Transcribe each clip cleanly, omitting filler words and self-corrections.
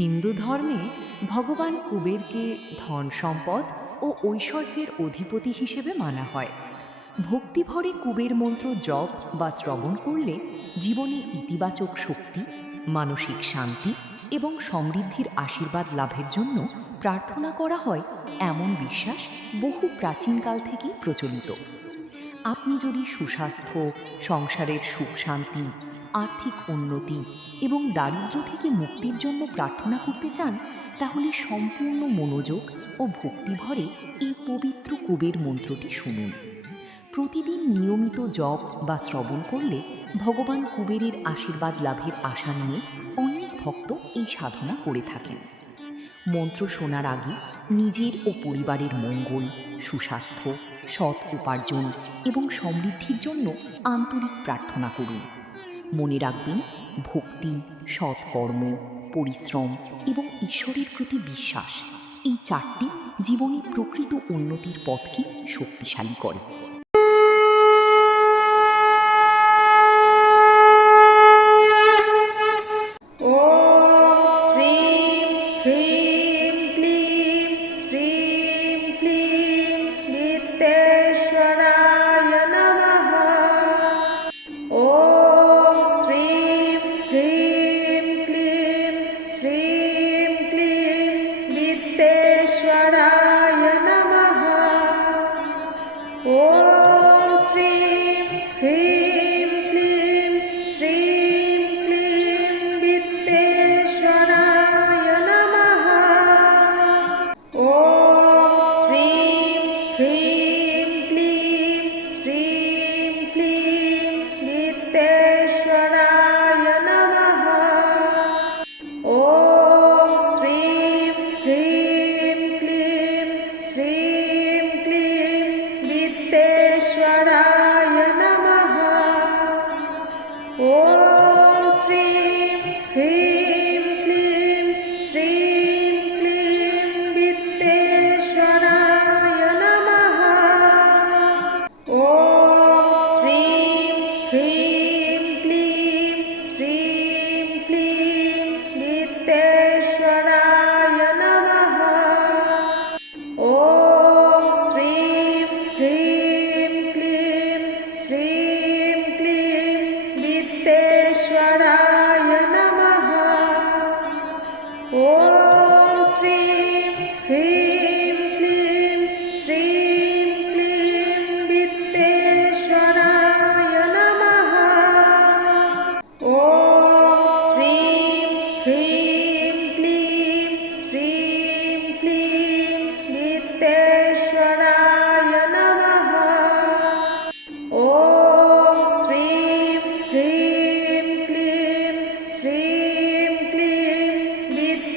হিন্দু ধর্মে ভগবান কুবেরকে ধন সম্পদ ও ঐশ্বর্যের অধিপতি হিসেবে মানা হয়। ভক্তিভরে কুবের মন্ত্র জপ বা শ্রবণ করলে জীবনে ইতিবাচক শক্তি, মানসিক শান্তি এবং সমৃদ্ধির আশীর্বাদ লাভের জন্য প্রার্থনা করা হয়, এমন বিশ্বাস বহু প্রাচীনকাল থেকেই প্রচলিত। আপনি যদি সুস্বাস্থ্য, সংসারের সুখ শান্তি, আর্থিক উন্নতি এবং দারিদ্র্য থেকে মুক্তির জন্য প্রার্থনা করতে চান, তাহলে সম্পূর্ণ মনোযোগ ও ভক্তিভরে এই পবিত্র কুবের মন্ত্রটি শুনুন। প্রতিদিন নিয়মিত জপ বা শ্রবণ করলে ভগবান কুবেরের আশীর্বাদ লাভের আশা নিয়ে অনেক ভক্ত এই সাধনা করে থাকেন। মন্ত্র শোনার আগে নিজের ও পরিবারের মঙ্গল, সুস্বাস্থ্য, সৎ উপার্জন এবং সমৃদ্ধির জন্য আন্তরিক প্রার্থনা করুন। মনে রাখবেন, ভক্তি, সৎকর্ম, পরিশ্রম এবং ঈশ্বরের প্রতি বিশ্বাস, এই চারটি জীবনের প্রকৃত উন্নতির পথকে শক্তিশালী করে।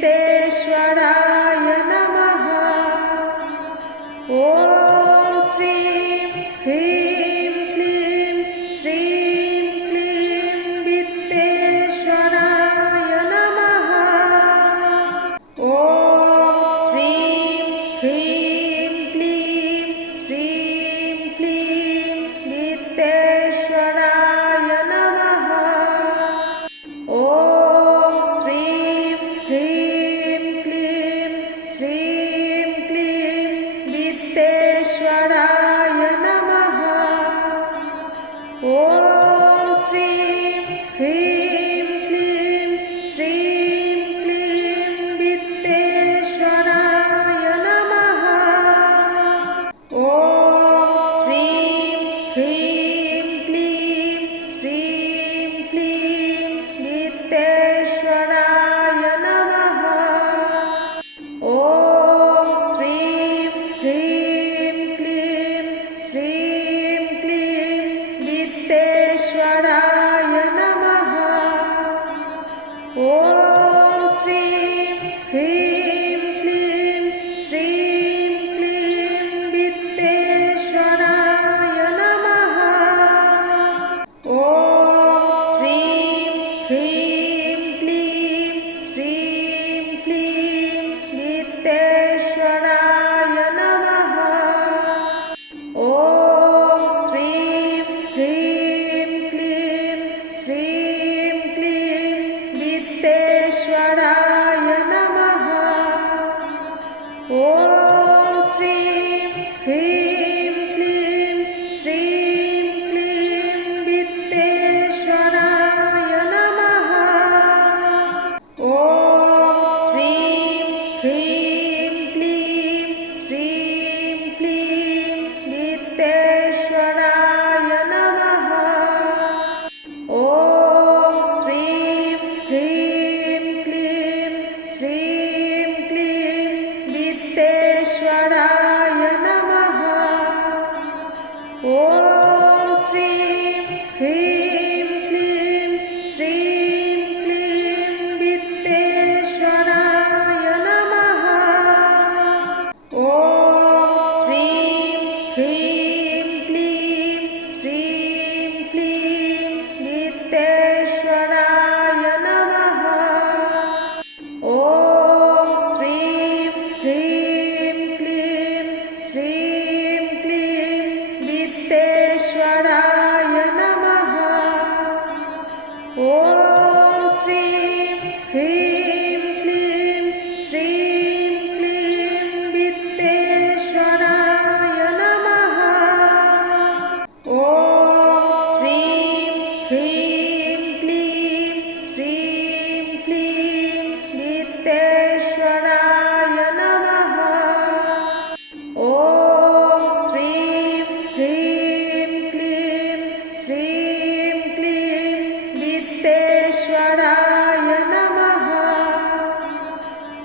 ते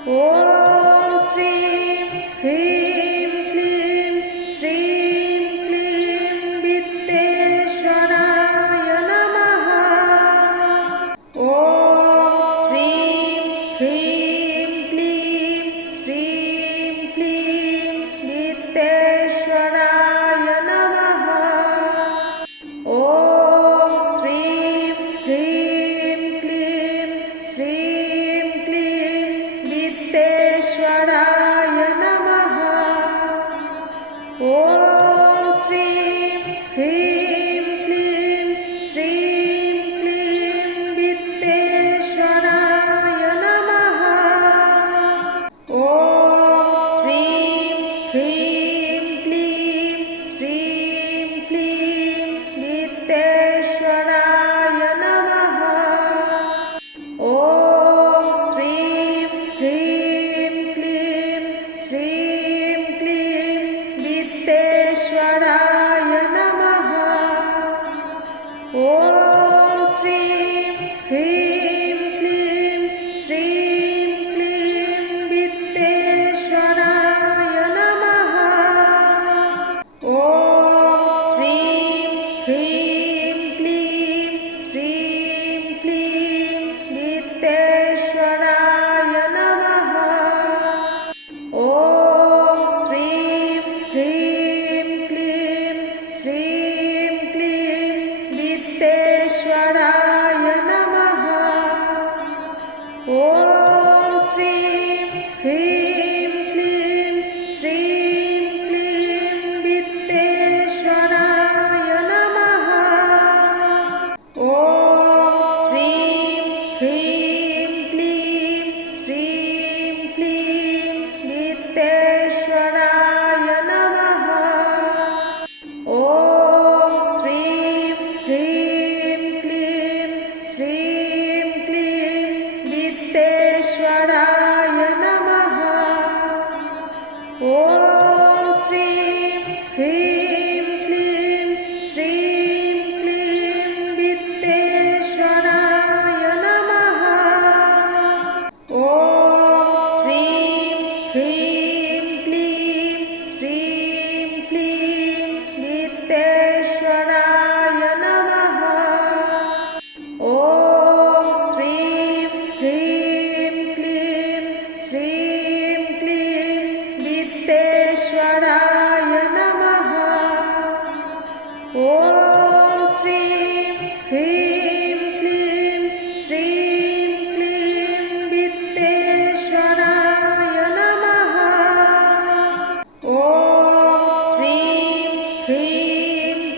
ॐ श्रीं ह्रीं क्लीं श्रीं क्लीं वित्तेश्वराय नमः। ॐ श्रीं ह्रीं क्लीं श्रीं क्लीं वित्तेश्वराय नमः। ॐ श्रीं ह्रीं क्लीं श्रीं क्लीं वित्तेश्वराय नमः। ॐ श्रीं ह्रीं क्लीं श्रीं क्लीं वित्तेश्वराय नमः। ॐ श्रीं ह्रीं क्लीं श्रीं क्लीं वित्तेश्वराय नमः। ॐ श्रीं ह्रीं क्लीं श्रीं क्लीं वित्तेश्वराय नमः। ॐ श्रीं ह्रीं क्लीं श्रीं क्लीं वित्तेश्वराय नमः। ॐ श्रीं ह्रीं क्लीं श्रीं क्लीं वित्तेश्वराय नमः। ॐ श्रीं ह्रीं क्लीं श्रीं क्लीं वित्तेश्वराय नमः। ॐ श्रीं ह्रीं क्लीं श्रीं क्लीं वित्तेश्वराय नमः। ॐ श्रीं ह्रीं क्लीं श्रीं क्लीं वित्तेश्वराय नमः। ॐ श्रीं ह्रीं क्लीं श्रीं क्लीं वित्तेश्वराय नमः। ॐ श्रीं ह्रीं क्लीं श्रीं क्लीं वित्तेश्वराय नमः। ॐ श्रीं ह्रीं क्लीं श्रीं क्लीं वित्तेश्वराय नमः। ॐ श्रीं ह्रीं क्लीं श्रीं क्लीं वित्तेश्वराय नमः। ॐ श्रीं ह्रीं क्लीं श्रीं क्लीं वित्तेश्वराय नमः। ॐ श्रीं ह्रीं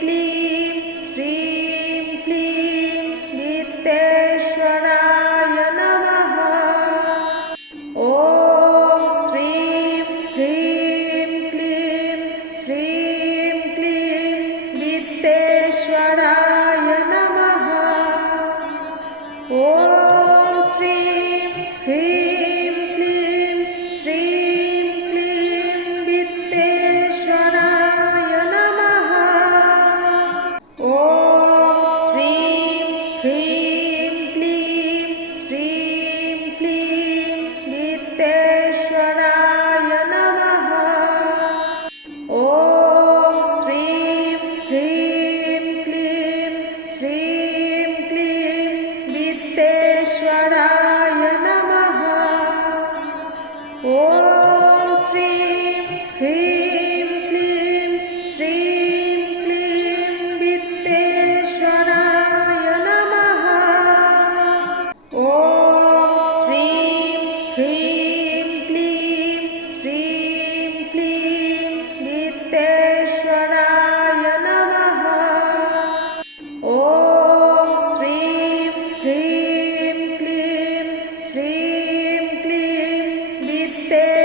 क्लीं श्रीं क्लीं वित्तेश्वराय नमः। ॐ श्रीं ह्रीं क्लीं श्रीं क्लीं वित्तेश्वराय नमः। ॐ श्रीं ह्रीं क्लीं श्रीं क्लीं वित्तेश्वराय नमः। ॐ श्रीं ह्रीं क्लीं श्रीं क्लीं वित्तेश्वराय नमः। ॐ श्रीं ह्रीं क्लीं श्रीं क्लीं वित्तेश्वराय नमः। ॐ श्रीं ह्रीं क्लीं श्रीं क्लीं वित्तेश्वराय नमः। ॐ श्रीं ह्रीं क्लीं श्रीं क्लीं वित्तेश्वराय नमः। ॐ श्रीं ह्रीं क्लीं श्रीं क्लीं वित्तेश्वराय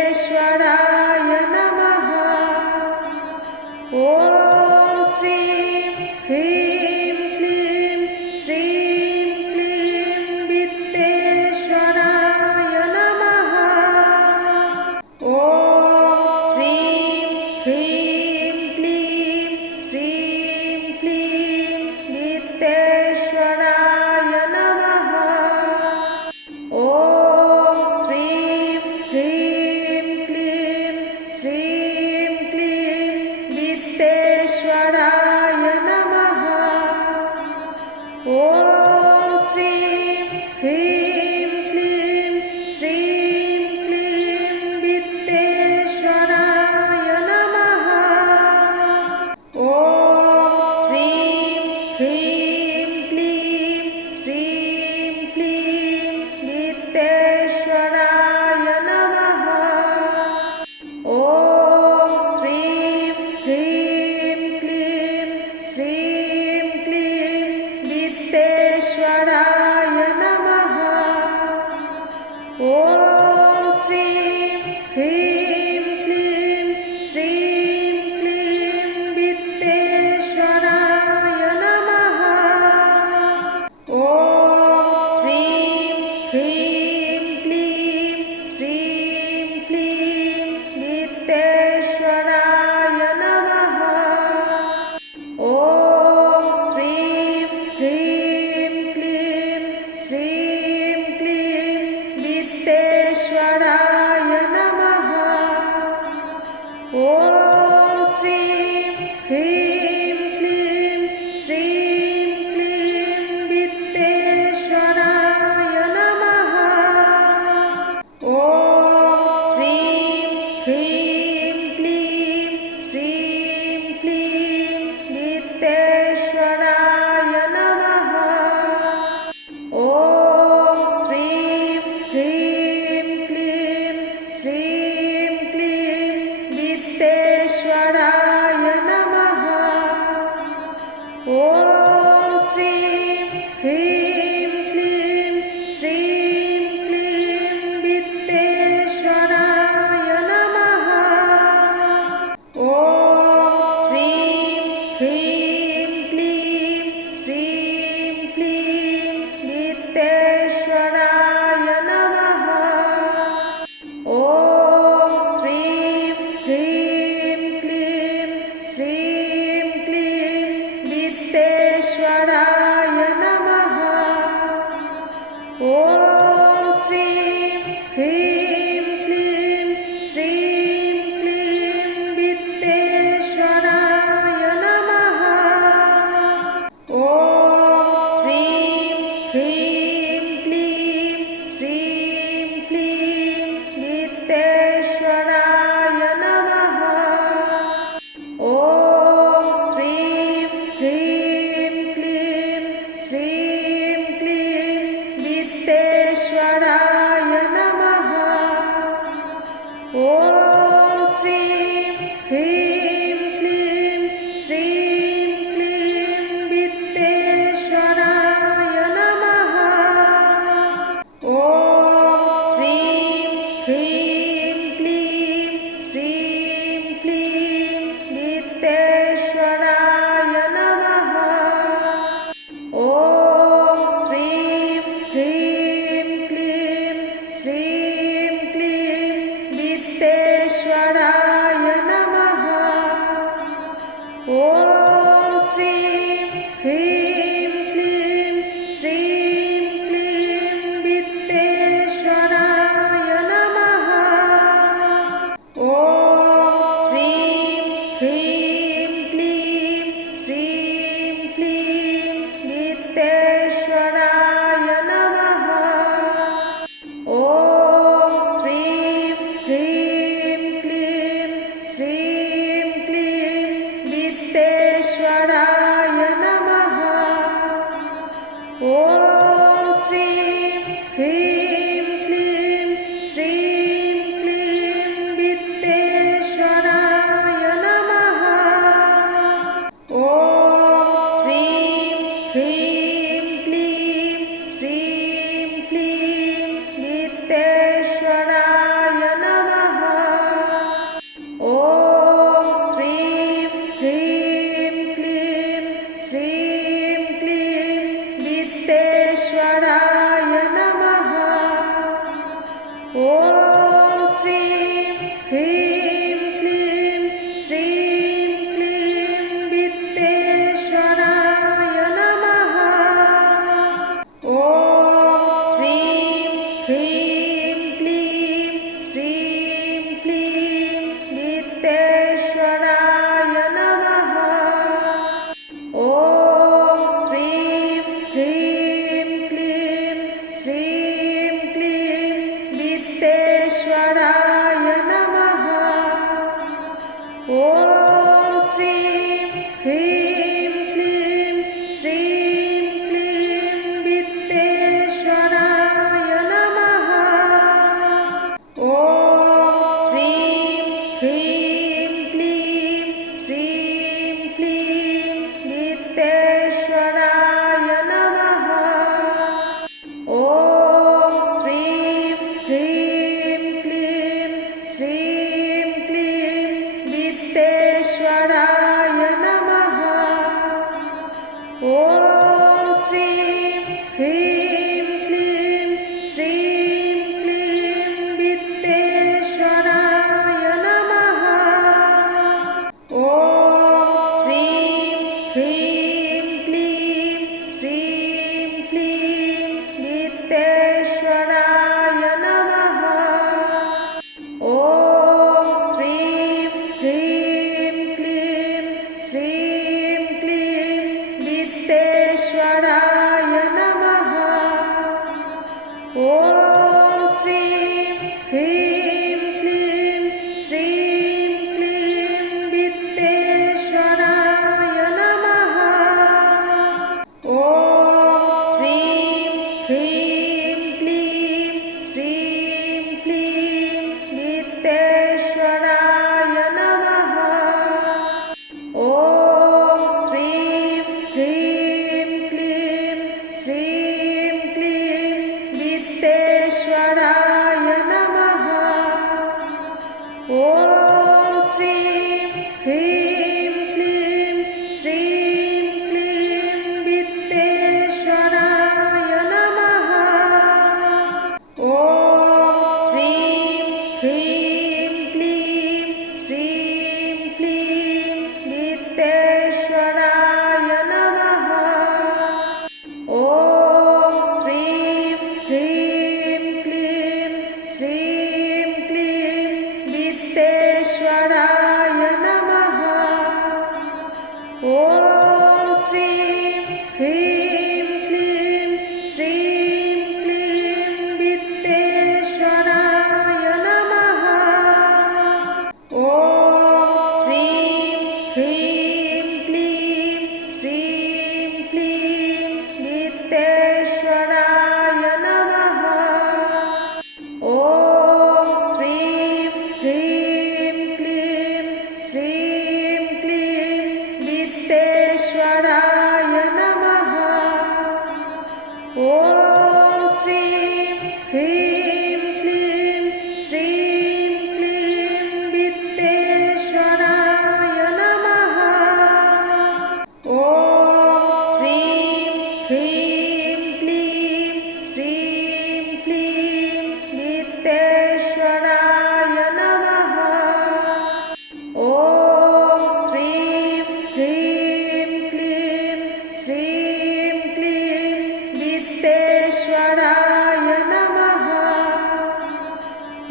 ॐ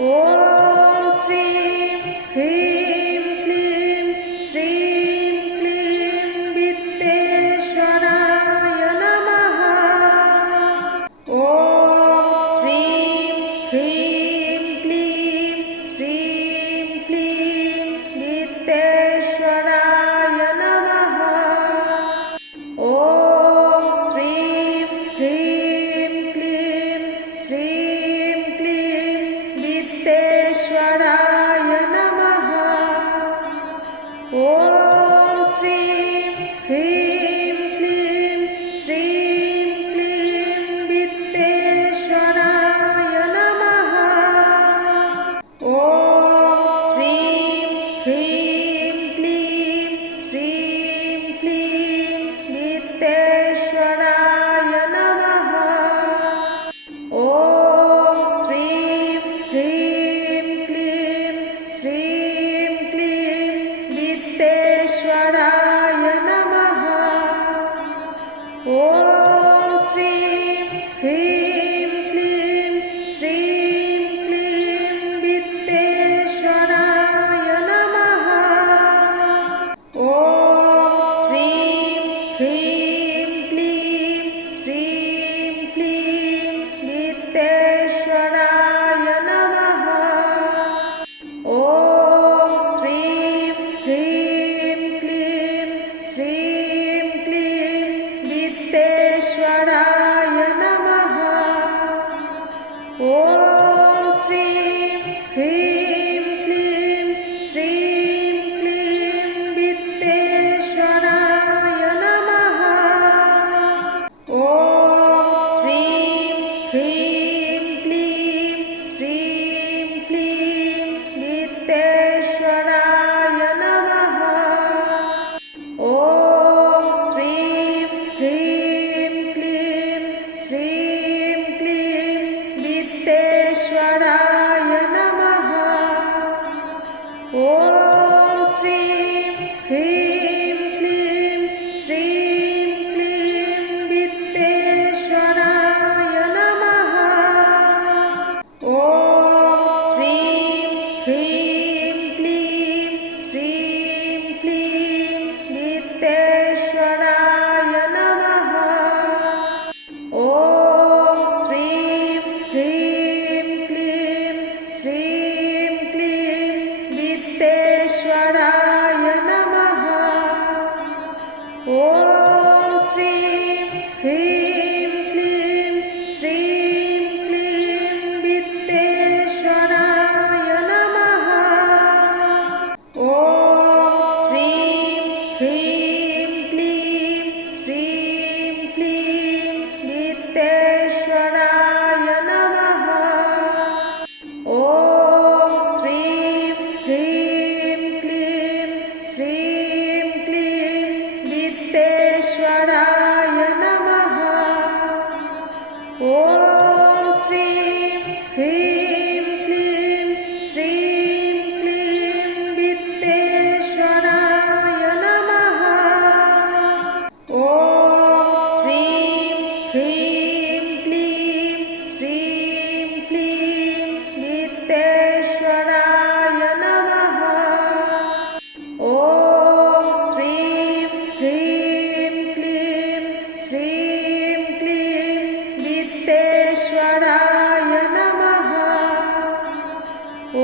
श्रीं ह्रीं क्लीं श्रीं क्लीं वित्तेश्वराय नमः। ॐ श्रीं ह्रीं क्लीं श्रीं क्लीं वित्तेश्वराय नमः। ॐ श्रीं ह्रीं क्लीं श्रीं क्लीं वित्तेश्वराय नमः। ॐ श्रीं ह्रीं क्लीं श्रीं क्लीं वित्तेश्वराय नमः। ॐ श्रीं ह्रीं क्लीं श्रीं क्लीं वित्तेश्वराय नमः। ॐ श्रीं ह्रीं क्लीं श्रीं क्लीं वित्तेश्वराय नमः। ॐ श्रीं ह्रीं क्लीं श्रीं क्लीं वित्तेश्वराय नमः। ॐ श्रीं ह्रीं क्लीं श्रीं क्लीं वित्तेश्वराय नमः। ॐ श्रीं ह्रीं क्लीं श्रीं क्लीं वित्तेश्वराय नमः। ॐ श्रीं ह्रीं क्लीं श्रीं क्लीं वित्तेश्वराय नमः। ॐ श्रीं ह्रीं क्लीं श्रीं क्लीं वित्तेश्वराय नमः। ॐ श्रीं ह्रीं क्लीं श्रीं क्लीं वित्तेश्वराय नमः। ॐ श्रीं ह्रीं क्लीं श्रीं क्लीं वित्तेश्वराय नमः। ॐ श्रीं ह्रीं क्लीं श्रीं क्लीं वित्तेश्वराय नमः। ॐ श्रीं ह्रीं क्लीं श्रीं क्लीं वित्तेश्वराय नमः। ॐ श्रीं ह्रीं क्लीं श्रीं क्लीं वित्तेश्वराय नमः। ॐ श्रीं ह्रीं क्लीं श्रीं क्लीं वित्तेश्वराय नमः। ॐ श्रीं ह्रीं क्लीं श्रीं क्लीं वित्तेश्वराय नमः। ॐ श्रीं ह्रीं क्लीं श्रीं क्लीं वित्तेश्वराय नमः। ॐ श्रीं ह्रीं क्लीं श्रीं क्लीं वित्तेश्वराय नमः। ॐ श्रीं ह्रीं क्लीं श्रीं क्लीं वित्तेश्वराय नमः। ॐ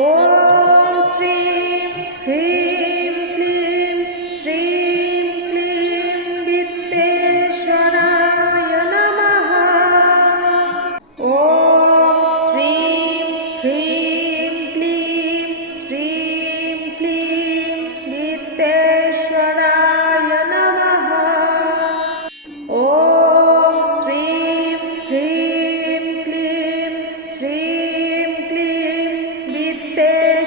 श्रीं ह्रीं क्लीं श्रीं क्लीं वित्तेश्वराय नमः। ॐ श्रीं ह्रीं क्लीं श्रीं क्लीं वित्तेश्वराय नमः। ॐ श्रीं ह्रीं क्लीं श्रीं क्लीं वित्तेश्वराय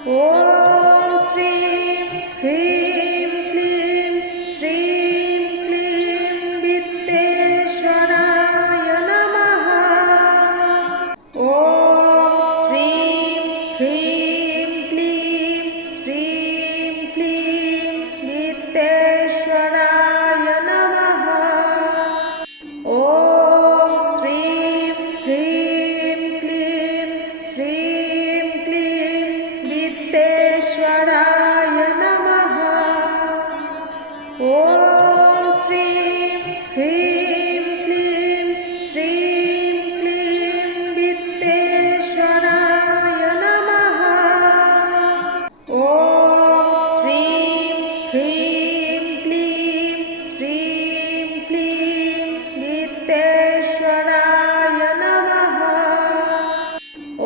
ॐ श्रीं ह्रीं क्लीं श्रीं क्लीं वित्तेश्वराय नमः। ॐ श्रीं ह्रीं क्लीं श्रीं क्लीं वित्तेश्वराय नमः। ॐ श्रीं ह्रीं क्लीं श्रीं क्लीं वित्तेश्वराय नमः। ॐ श्रीं ह्रीं क्लीं श्रीं क्लीं वित्तेश्वराय नमः। ॐ श्रीं ह्रीं क्लीं श्रीं क्लीं वित्तेश्वराय नमः। ॐ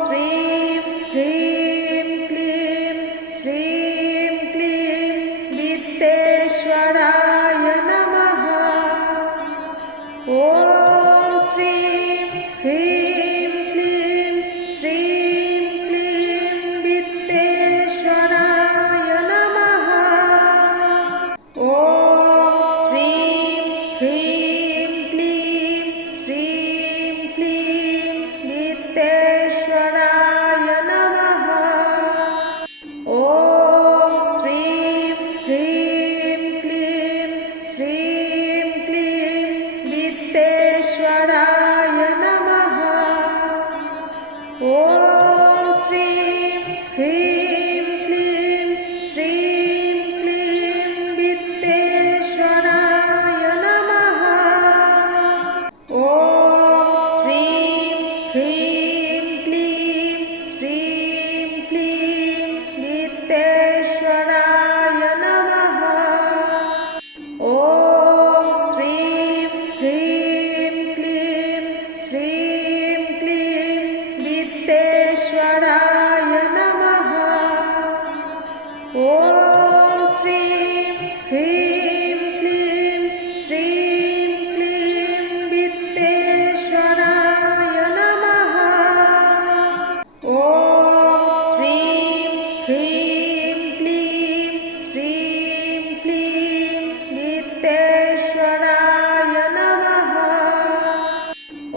श्रीं ह्रीं क्लीं श्रीं क्लीं वित्तेश्वराय नमः। ॐ श्रीं ह्रीं क्लीं श्रीं क्लीं वित्तेश्वराय नमः। ॐ श्रीं ह्रीं क्लीं श्रीं क्लीं वित्तेश्वराय नमः। ॐ श्रीं ह्रीं क्लीं श्रीं क्लीं वित्तेश्वराय नमः। ॐ श्रीं ह्रीं क्लीं श्रीं क्लीं वित्तेश्वराय नमः। ॐ श्रीं ह्रीं क्लीं श्रीं क्लीं वित्तेश्वराय नमः। ॐ श्रीं ह्रीं क्लीं श्रीं क्लीं वित्तेश्वराय नमः। ॐ श्रीं ह्रीं क्लीं श्रीं क्लीं वित्तेश्वराय नमः। ॐ श्रीं ह्रीं क्लीं श्रीं क्लीं वित्तेश्वराय नमः। ॐ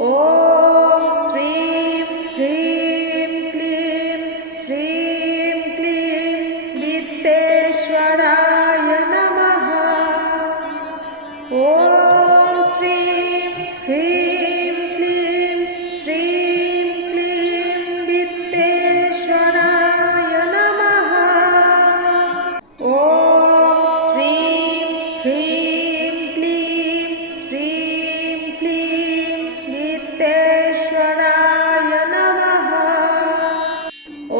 श्रीं ह्रीं क्लीं श्रीं क्लीं वित्तेश्वराय नमः। ॐ श्रीं ह्रीं क्लीं श्रीं क्लीं वित्तेश्वराय नमः। ॐ श्रीं ह्रीं क्लीं श्रीं क्लीं वित्तेश्वराय नमः। ॐ